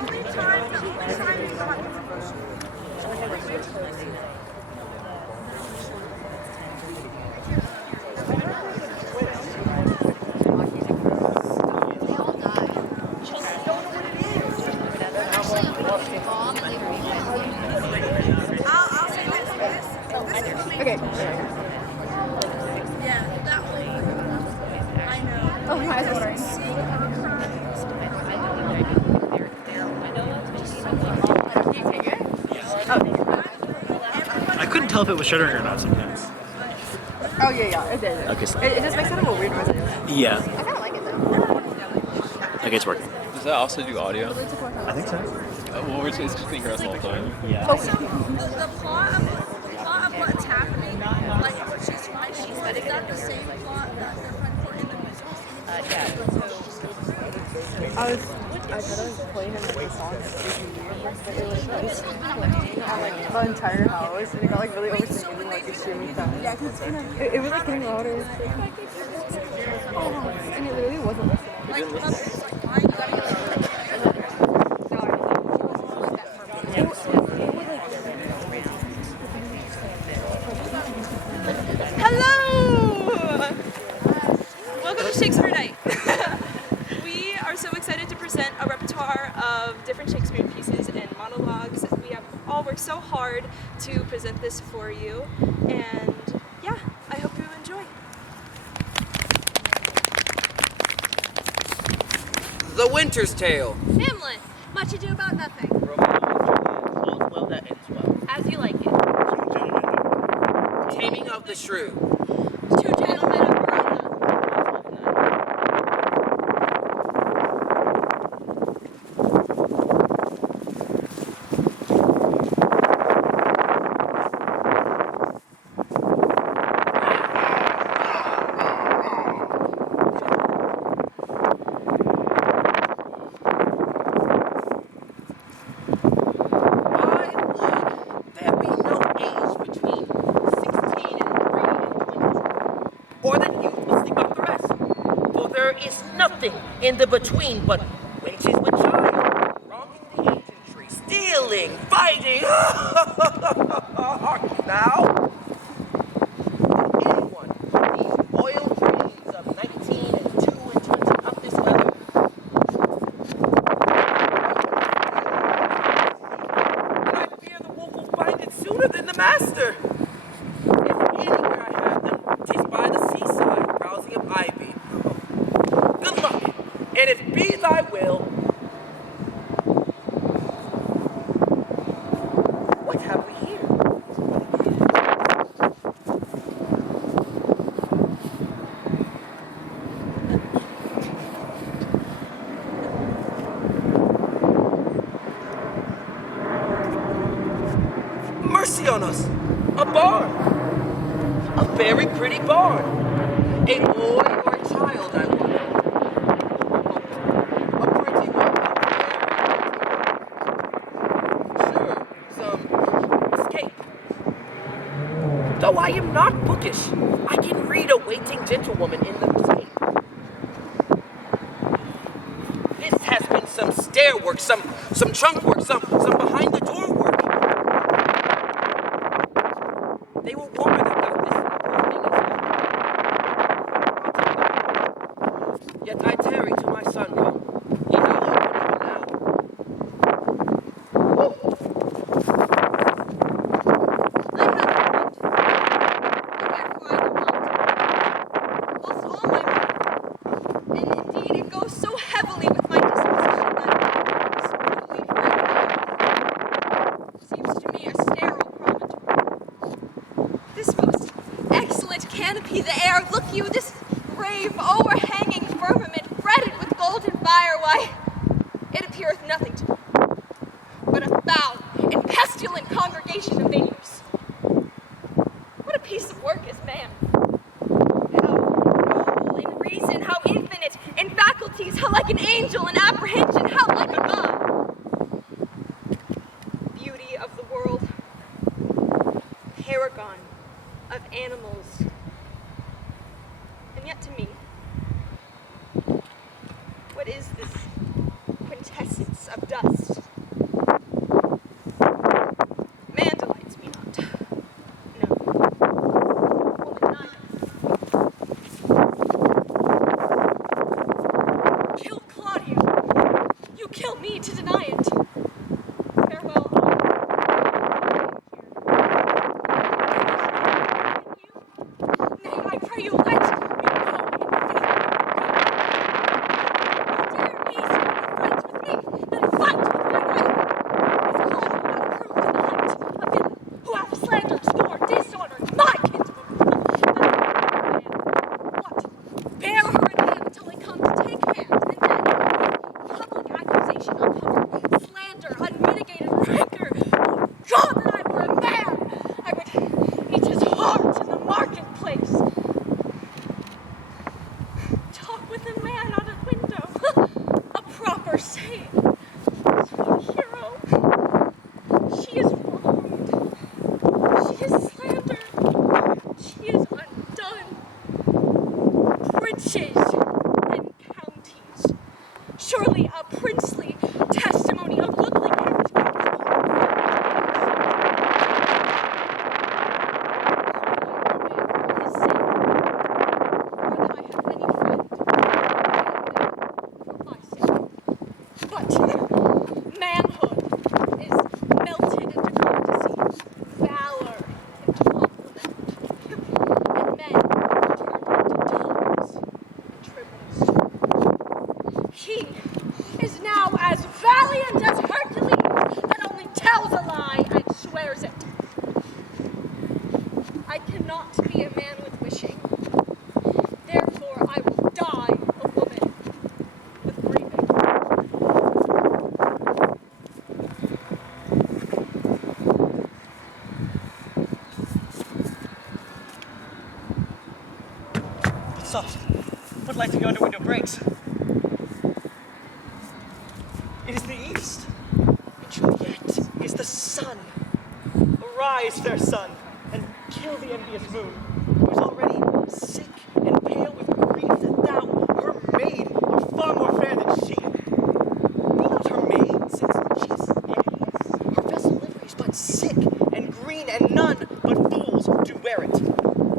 I'll say this. Okay. Yeah, that one. I know. Oh, my eyes are watering. Did you take it? Oh. I couldn't tell if it was shuttering or not sometimes. Oh, yeah, it did. Okay, so. It just makes kind of a weird noise. Yeah. I kind of like it, though. Okay, it's working. Does that also do audio? I think so. Well, it's just going to hear us all the time. Yeah. So the plot of what's happening, like what she's fighting for, is that the same plot that they're fighting for in the musical? I thought I was playing him like songs but it was playing on like the entire house and it got like really overtaken like extremely fast. Yeah, because it was like getting louder. And it literally wasn't listening. Hello! Welcome to Shakespeare Night. We are so excited to present a repertoire of different Shakespeare pieces and monologues. We have all worked so hard to present this for you, and yeah, I hope you enjoy. The Winter's Tale. Hamlet, much ado about nothing. Well, that ends well. As you like it. Taming of the Shrew. Two gentlemen of Verona. In the between, but wenches with child, wronging the ancientry, stealing, fighting. Now, anyone these royal dreams of 19 and 2 and 20 up this weather? And I fear the wolf will find it sooner than the master. If anywhere I have them, 'tis by the seaside, browsing of ivy. Good luck. And if be thy will, what have we here? Mercy on us! A barn! A very pretty barn! A boy or a child, I wonder. Though I am not bookish, I can read a waiting gentlewoman in the tape. This has been some stair work, some trunk work, some behind the door work. They were warmer than that this morning. Yet I tarry to my son come. He now openeth now. Woo! Canopy the air, look you, this brave overhanging firmament fretted with golden fire, why, it appeareth nothing to me, but a foul and pestilent congregation of vapors. What a piece of work is man! How noble in reason, how infinite in faculties, how like an angel in apprehension, how like a god! Beauty of the world, paragon of animals, and yet to me, what is this quintessence of dust? me to deny it. Farewell. Nay, I pray you, let me go in faith. You dare be so friends with me, then fight with my wife. If God will not approve in the height of villain who hath slandered, scorned, dishonored my kinswoman. What? Bear her in hand until I come to take hand, and then public accusation uncovered, slander, unmitigated rancor. God, that I were a man! I would eat his heart in the marketplace. Talk with a man out of window. A proper saying. Sweet hero, she is wronged. She is slandered. She is undone. Bridges and counties. Surely a princely testimony of goodly heritage. His sin, or that I have any friend for my sake. But manhood is melted into courtesy, valor into compliment, and men turned into dogs and tribbles. He is now as valiant as Hercules, but only tells a lie and swears it. I cannot be a man with wishing. Therefore, I will die a woman with grieving. It's soft. What light in yonder window breaks? It is the east. And Juliet is the sun. Arise, fair sun, and kill the envious moon, who is already sick and pale with grief that thou, her maid, art far more fair than she. Be not her maid, since she is envious. Her vessel livery is but sick and green, and none but fools do wear it.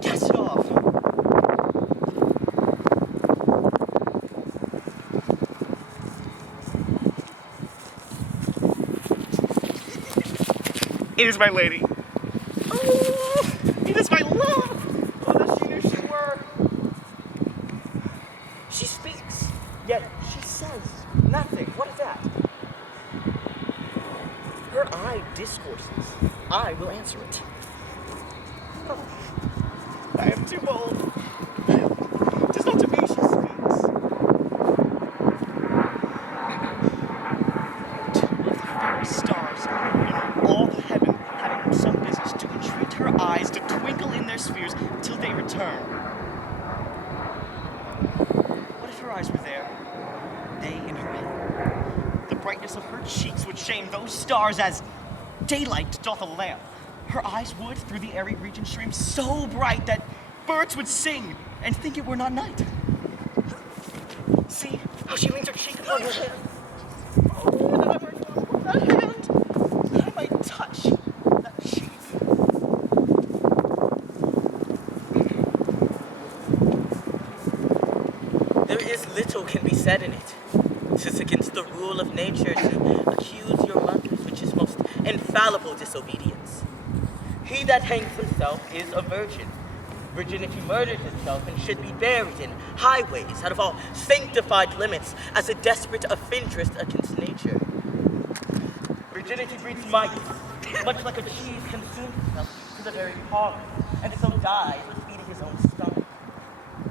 Cast it off. It is my lady. Oh, it is my love. Oh, that she knew she were. She speaks, yet she says nothing. What is that? Her eye discourses. I will answer it. Oh, I am too bold. 'Tis not to me she speaks. Two of the fairest stars in all the heaven, having some business, to entreat her eyes to twinkle in their spheres till they return. What if her eyes were there, they in her head? The brightness of her cheeks would shame those stars as daylight doth a lamp. Her eyes would through the airy region stream so bright that birds would sing and think it were not night. See how she leans her cheek upon her hand. Oh, that I were that hand, that I might touch that cheek. There is little can be said in it. 'Tis against the rule of nature to accuse your mothers, which is most infallible disobedience. He that hangs himself is a virgin. Virginity murdered himself and should be buried in highways out of all sanctified limits as a desperate offendress against nature. Virginity breeds might, much like a cheese consumes itself to the very heart, and so dies with feeding his own stomach.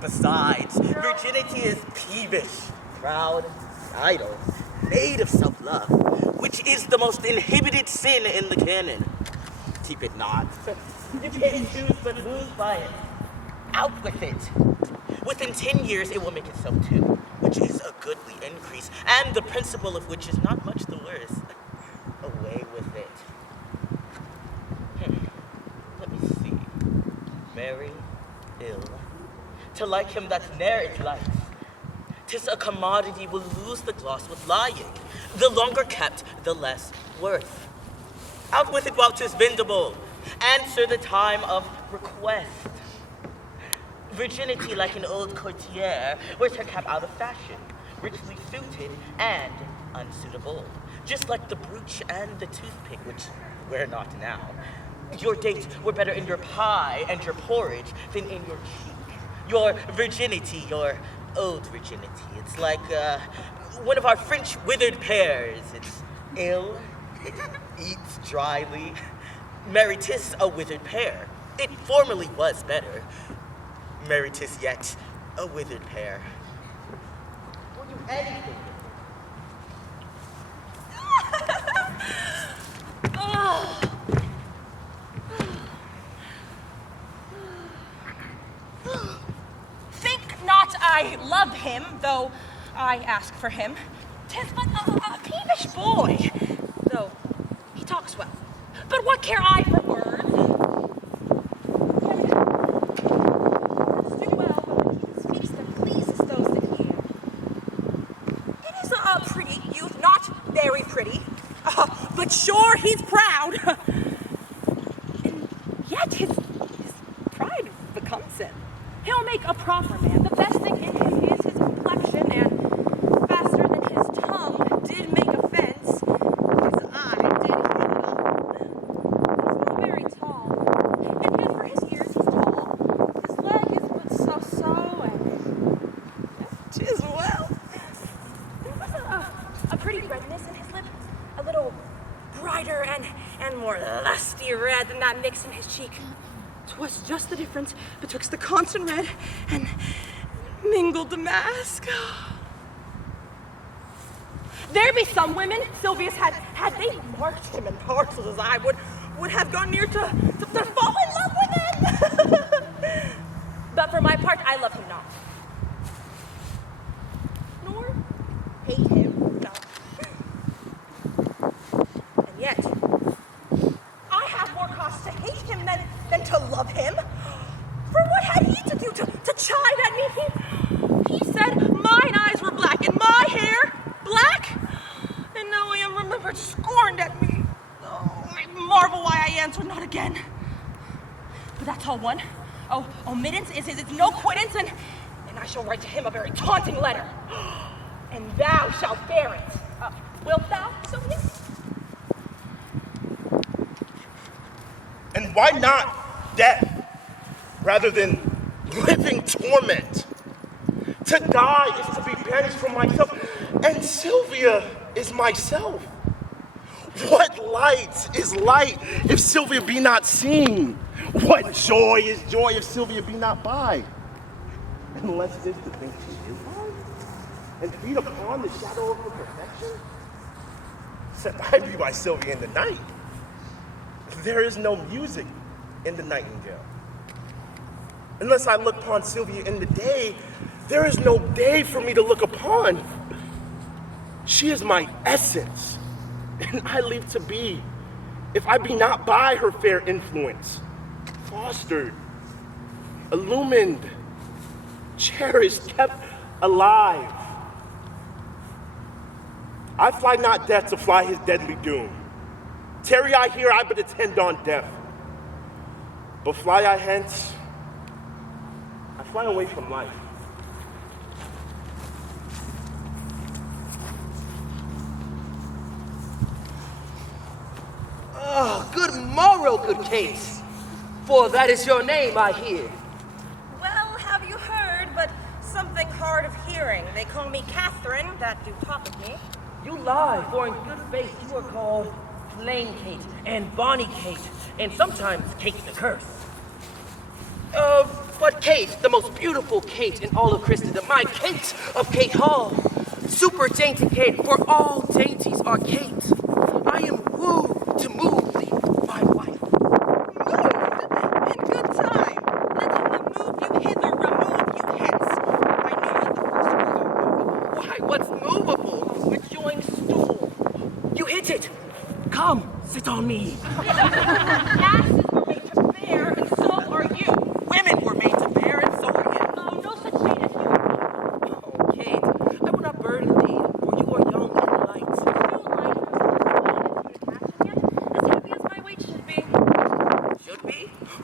Besides, virginity is peevish, proud, idle, made of self-love, which is the most inhibited sin in the canon. Keep it not. You can't choose but lose by it. Out with it. Within 10 years, it will make itself too, which is a goodly increase, and the principle of which is not much the worse. Away with it. Let me see. Marry, ill. To like him that's ne'er it likes. 'Tis a commodity will lose the gloss with lying. The longer kept, the less worth. Out with it while 'tis vendible. Answer the time of request. Virginity, like an old courtier, wears her cap out of fashion, richly suited and unsuitable. Just like the brooch and the toothpick, which we're not now. Your dates were better in your pie and your porridge than in your cheek. Your virginity, your old virginity. It's like one of our French withered pears. It's ill, it eats dryly. Mary 'tis a withered pear. It formerly was better. Mary 'tis yet a withered pear. Were you anything? Think not I love him, though I ask for him. 'Tis but a peevish boy, though he talks well. But what care I for words? Do well, but he speaks that pleases those that hear. It is a pretty youth, not very pretty, but sure he's proud. And yet his pride becomes him. He'll make a proper man. The best thing in him is his complexion, and faster than his tongue did make offense, his eye did heal. He's very tall, and yet for his years he's tall. His leg is but so, and 'tis well. There was a pretty redness in his lip, a little brighter and more lusty red than that mix in his cheek. 'Twas just the difference betwixt the constant red and mingled damask. There be some women, Sylvius, had they marked him in parcels as I would have gone near to fall in love with him. But for my part, I love him not. Nor hate him not. And yet, I have more cause to hate him than to love him. For what had he to do to chide at me? He said mine eyes were black and my hair black. And now I am remembered scorned at me. Oh, I marvel why I answered not again. But that's all one. Oh, omittance is no quittance, and I shall write to him a very taunting letter. And thou shalt bear it. Wilt thou, Sylvius? And why not death rather than living torment? To die is to be banished from myself, and Sylvia is myself. What light is light if Sylvia be not seen? What joy is joy if Sylvia be not by? Unless it is to think she is by, and feed upon the shadow of her perfection? Except I be by Sylvia in the night. There is no music in the nightingale. Unless I look upon Sylvia in the day, there is no day for me to look upon. She is my essence, and I live to be, if I be not by her fair influence, fostered, illumined, cherished, kept alive. I fly not death to fly his deadly doom. Tarry I here, I but attend on death. But fly I hence, I fly away from life. Oh, good morrow, good Kate, for that is your name, I hear. Well, have you heard, but something hard of hearing. They call me Catherine, that do talk of me. You lie, for in good faith you are called Plain Kate and Bonnie Kate, and sometimes Kate the Curse. But Kate, the most beautiful Kate in all of Christendom, my Kate of Kate Hall, super dainty Kate, for all dainties are Kate. I am wooed to move thee, my wife. Moved? In good time. Let him move you hither, remove you hence. I knew it the first word. Why, what's movable? A joined stool. You hit it. Come, sit on me. Asses were made to bear, and so are you. Women were made to bear, and so are you. Oh, no such thing as you. Oh, Kate, I will not burden thee, for you are young and light. Too light for some passion yet, as heavy as my weight should be. Should be?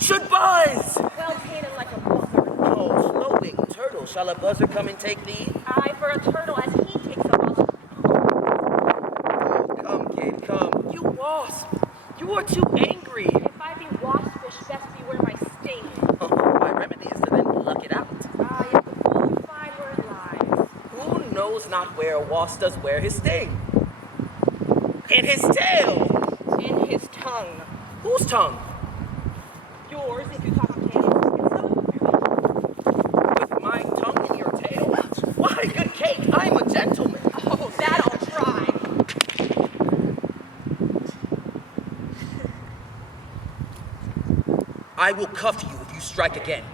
Should buzz! Well painted like a buzzard. Oh, slow-winged turtle, shall a buzzard come and take thee? Aye, for a turtle as he takes a buzzard. Kate, come. You wasp. You are too angry. If I be waspish, best beware my sting. Oh, my remedy is to then pluck it out. Yet the fool would find where it lies. Who knows not where a wasp does wear his sting? In his tail. In his tongue. Whose tongue? Yours, if you talk of tails. With my tongue in your tail? Why, good Kate, I'm a gentleman. Oh, that I'll try. I will cuff you if you strike again.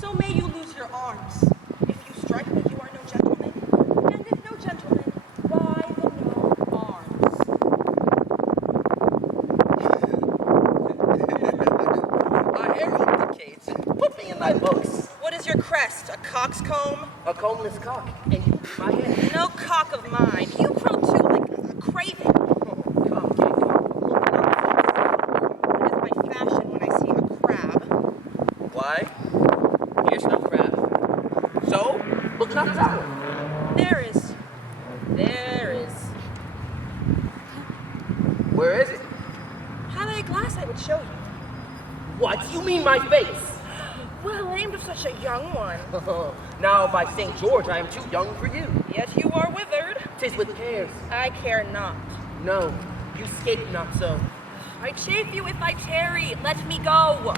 So may you lose your arms. If you strike me, you are no gentleman. And if no gentleman, why the no arms? I herald the Kate. Put me in thy books. What is your crest? A coxcomb? A combless cock, and you my head. No cock of mine. You crow too like a craven. Come, Kate, come. It is my fashion when I see a crab. Why? Here's no crab. So, look not down. There is. Where is it? Had I a glass, I would show you. What? You mean my face? Well, aimed of such a young one. Now, by St. George, I am too young for you. Yet you are withered. 'Tis with cares. I care not. No, you scape not so. I chafe you if I tarry. Let me go.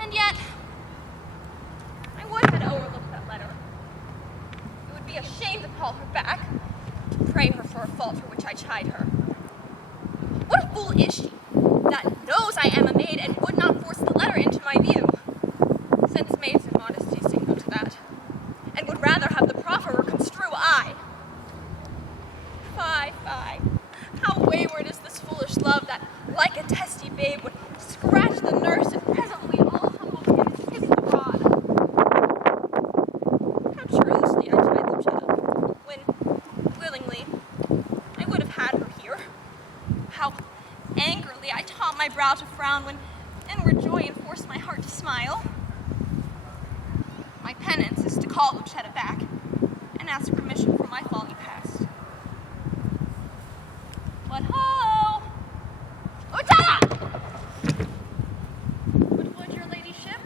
And yet, I would have overlooked that letter. It would be a shame to call her back, to pray her for a fault for which I chide her. What a fool is she, that knows I am a maid and would not force the letter into my view, since maids and modesty signal to that, and would rather have the profferer construe I. Fie, fie, how wayward is this foolish love that, like a testy babe, would scratch the nurse and presently all humble kids kiss the rod. How churlishly I chide Lucetta, when, willingly, I would have had her here. How angrily I taught my brow to frown when inward joy enforced my heart to smile. My penance is to call Lucetta back and ask permission for my folly past. But ho! Lucetta! What would your ladyship?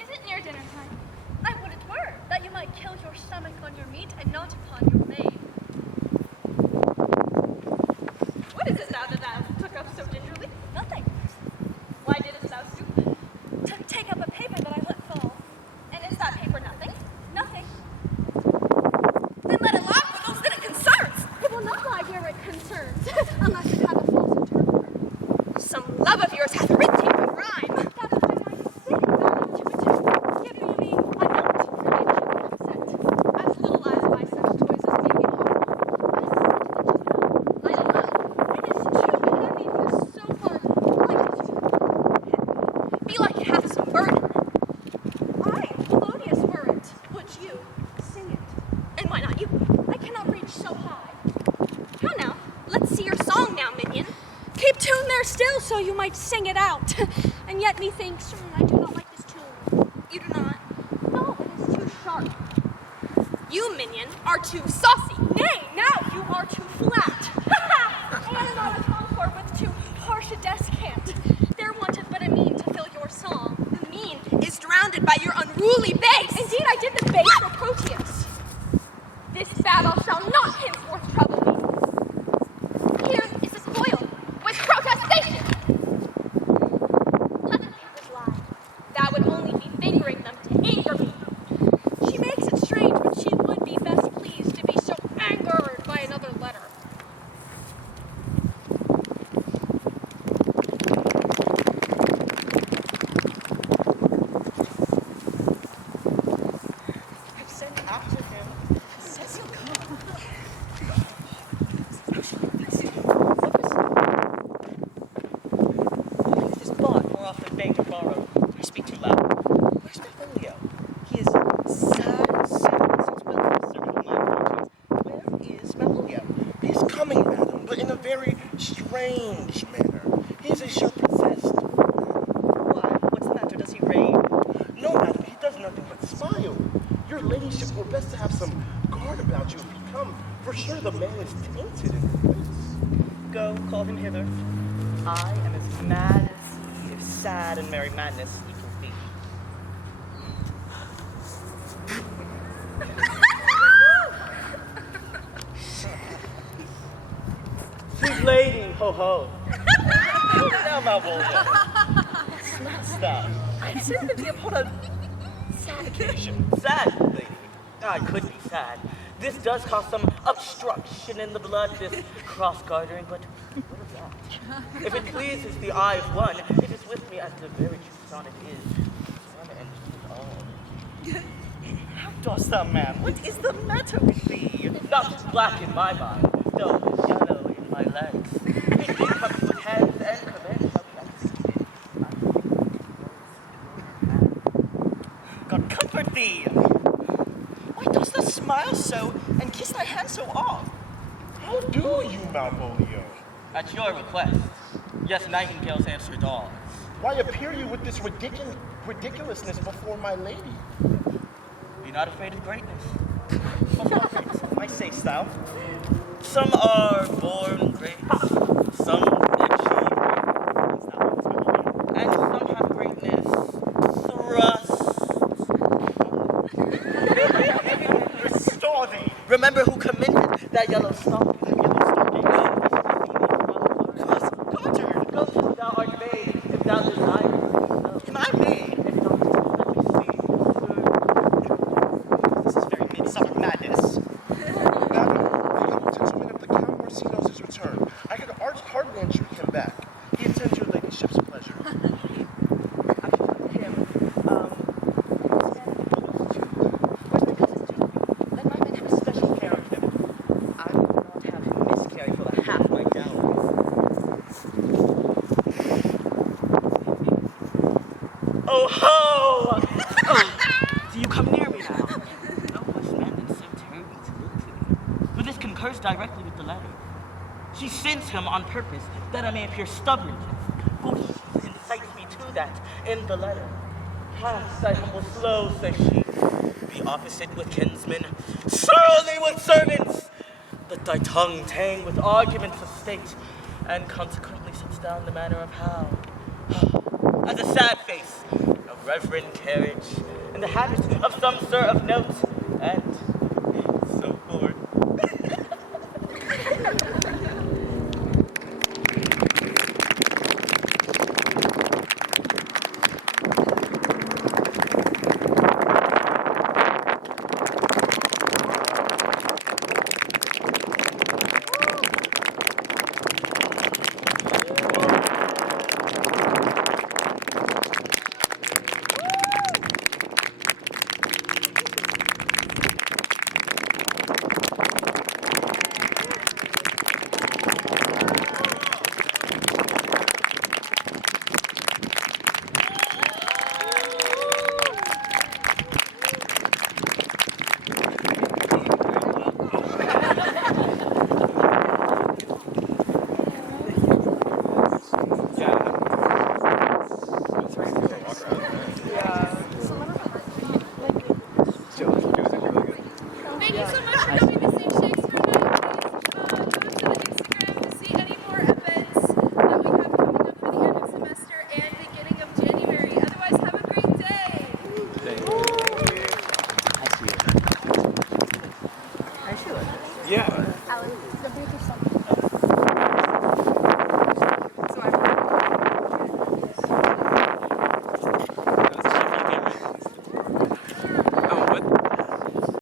Is it near dinner time? I would it were, that you might kill your stomach on your meat and not upon your maid. What is it now that thou took up so gingerly? Nothing. Why didst thou stoop then? To take up a paper that I let fall. And is that paper nothing? Nothing. Then let it lie for those that it concerns. It will not lie where it concerns, unless it have a false interpreter. Some love of yours hath writ in my rhyme. That I might sing that to it. Give you me a note, and you will consent. As little as by such toys as may be hard. I allow. It is too heavy for so far light. Be like it hath some burden. I, melodious were it. Would you sing it? And why not you? I cannot reach so high. How now? Let's see your song now, minion. Keep tune there still, so you might sing it out. And yet methinks I do not like this tune. You do not? No, it is too sharp. You, minion, are too saucy. Nay, now you are too flat. And not a concord with too harsh a descant. There wanted but a mean to fill your song. The mean is drowned by your unruly bass. Indeed, I did the bass for Proteus. This battle shall not henceforth trouble me. Here is a spoil with protestation. Let the papers lie. Thou would only be fingering them to anger me. She makes it strange, but she would be best pleased to be so angered by another letter. I've sent out very strange manner. He is a sharp-possessed. Why? What's the matter? Does he rave? No, madam, he does nothing but smile. Your ladyship were best to have some guard about you if he come. For sure the man is tainted in the place. Go, call him hither. I am as mad as he, if sad and merry madness equals thee. Sweet lady, ho ho. Now, Malvolio. Smart's thou? I consider to be upon a sad occasion. Sad, lady. I could be sad. This does cause some obstruction in the blood, this cross-gartering, but what of that? If it pleases the eye of one, it is with me as the very true sonnet is. One and all. How dost thou, man? What is the matter with thee? Not black in my mind, though yellow in my legs. It comes with hands and commends shall be executed. God comfort thee! Why dost thou smile so, and kiss thy hand so oft? How do you, Malvolio? At your request. Yes, nightingales answer daws. Why appear you with this ridiculousness before my lady? Be not afraid of greatness. Why sayst thou? Some are born great, some achieve greatness, and some have greatness thrust. Restore thee! Remember who commended that yellow stocking? Cross-gartered! Go, thou art made, if thou desires. Am I made? If not, let me see. This is very midsummer madness. Madam, the young gentleman of the Count Orsino's is returned. I could hardly entreat him back. He attends your ladyship's pleasure. I should tell him, first because it's due to me, let my men have special care of him. I will not have him miscarry for the half my dowry. Oh ho! Do you come near me now? No much man than so terribly to look to. For this concurs directly with the letter. She sends him on purpose that I may appear stubborn. For she incites me to that in the letter. Pass thy humble slow, says she. Be opposite with kinsmen, surly with servants. Let thy tongue tang with arguments of state, and consequently sets down the manner of how. As a sad face, a reverend carriage, and the habit of some sir of note, and